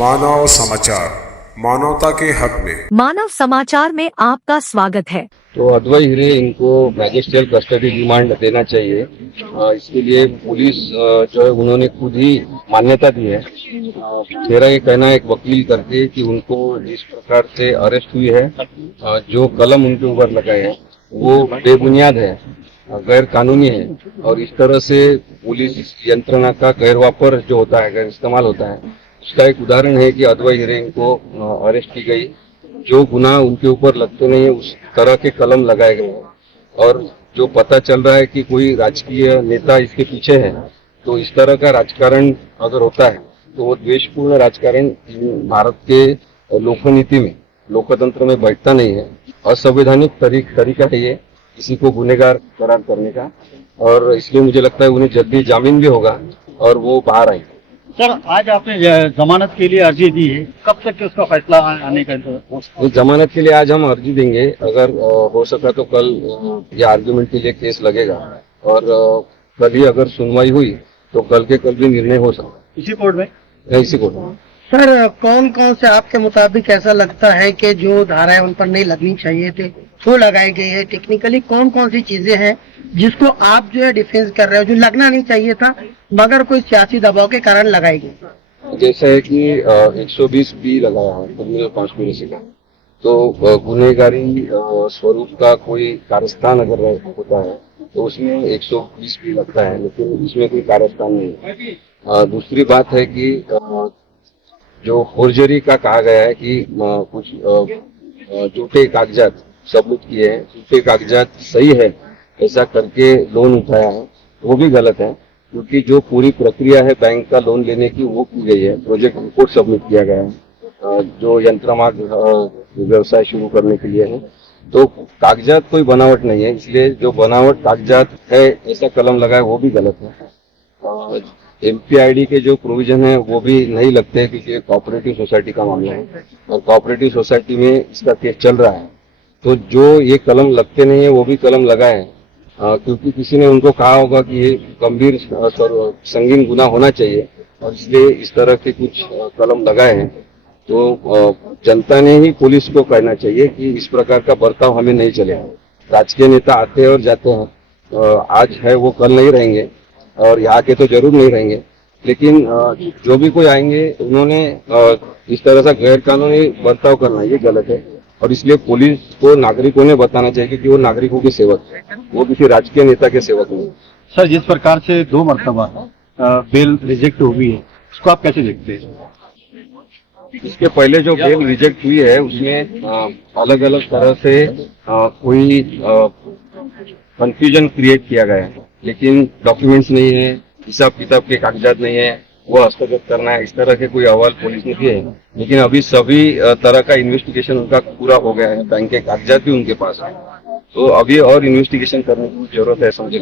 मानव समाचार, मानवता के हक में। मानव समाचार में आपका स्वागत है। तो अद्वैत हीरे इनको मैजिस्ट्रियल कस्टडी रिमांड देना चाहिए। इसके लिए पुलिस जो है उन्होंने खुद ही मान्यता दी है। मेरा ये कहना है एक वकील करके कि उनको जिस प्रकार से अरेस्ट हुई है, जो कलम उनके ऊपर लगाए हैं वो बेबुनियाद है, गैर कानूनी है और इस तरह से पुलिस यंत्रणा का गैरवापर जो होता है, गैर इस्तेमाल होता है, उसका एक उदाहरण है कि अद्वैत हीरे इनको अरेस्ट की गई। जो गुनाह उनके ऊपर लगते नहीं है उस तरह के कलम लगाए गए हैं और जो पता चल रहा है कि कोई राजकीय नेता इसके पीछे है, तो इस तरह का राजकारण अगर होता है तो वो द्वेषपूर्ण राजकारण भारत के लोकनीति में, लोकतंत्र में बैठता नहीं है। असंवैधानिक तरीका है ये किसी को गुनहगार करार करने का, और इसलिए मुझे लगता है उन्हें जल्दी जामीन भी होगा और वो बाहर आएंगे। सर, आज आपने जमानत के लिए अर्जी दी है, कब तक उसका फैसला आने का इंतजार? जमानत के लिए आज हम अर्जी देंगे, अगर हो सका तो कल ये आर्गुमेंट के लिए केस लगेगा और कल ही अगर सुनवाई हुई तो कल के कल भी निर्णय हो सकता है। इसी कोर्ट में? इसी कोर्ट में। सर, कौन कौन से आपके मुताबिक ऐसा लगता है कि जो धाराएं उन पर नहीं लगनी चाहिए थे वो लगाई गई है? टेक्निकली कौन कौन सी चीजें हैं जिसको आप जो है डिफेंस कर रहे हो, जो लगना नहीं चाहिए था मगर कोई सियासी दबाव के कारण लगाई गई? जैसा है कि 120B लगाया है क्रिमिनल कॉन्स्पिरेसी का, तो गुनहगारी स्वरूप का कोई कारस्थान अगर होता है तो उसमें 120B लगता है, लेकिन इसमें कोई कारस्थान नहीं है। दूसरी बात है कि जो फोर्जरी का कहा गया है कि कुछ झूठे कागजात सबूत किए हैं, झूठे कागजात सही है ऐसा करके लोन उठाया है, वो भी गलत है, क्योंकि जो पूरी प्रक्रिया है बैंक का लोन लेने की वो की गई है। प्रोजेक्ट रिपोर्ट सबमिट किया गया है जो यंत्रमाग व्यवसाय शुरू करने के लिए है, तो कागजात कोई बनावट नहीं है। इसलिए जो बनावट कागजात है ऐसा कलम लगाए वो भी गलत है। MPID के जो प्रोविजन है वो भी नहीं लगते, क्योंकि कोऑपरेटिव सोसाइटी का मामला है और कोऑपरेटिव सोसाइटी में इसका केस चल रहा है। तो जो ये कलम लगते नहीं है वो भी कलम लगाए हैं, क्योंकि किसी ने उनको कहा होगा कि ये गंभीर संगीन गुनाह होना चाहिए और इसलिए इस तरह के कुछ कलम लगाए हैं। तो जनता ने ही पुलिस को कहना चाहिए कि इस प्रकार का बर्ताव हमें नहीं चलेगा। राजकीय नेता आते हैं और जाते हैं, आज है वो कल नहीं रहेंगे और यहाँ के तो जरूर नहीं रहेंगे, लेकिन जो भी कोई आएंगे उन्होंने इस तरह से गैर कानूनी बर्ताव करना ये गलत है और इसलिए पुलिस को नागरिकों ने बताना चाहिए कि वो नागरिकों के सेवक है, वो किसी राजकीय नेता के सेवक नहीं। सर, जिस प्रकार से 2 मरतबा बेल रिजेक्ट हुई है उसको आप कैसे देखते हैं? इसके पहले जो बेल रिजेक्ट हुई है उसमें अलग अलग तरह से कोई कंफ्यूजन क्रिएट किया गया है, लेकिन डॉक्यूमेंट्स नहीं है, हिसाब किताब के कागजात नहीं है, वो हस्तगत करना है, इस तरह के कोई अहवाल पुलिस ने दिए हैं। लेकिन अभी सभी तरह का इन्वेस्टिगेशन उनका पूरा हो गया है, बैंक के कागजात भी उनके पास है, तो अभी और इन्वेस्टिगेशन करने की जरूरत है, समझे।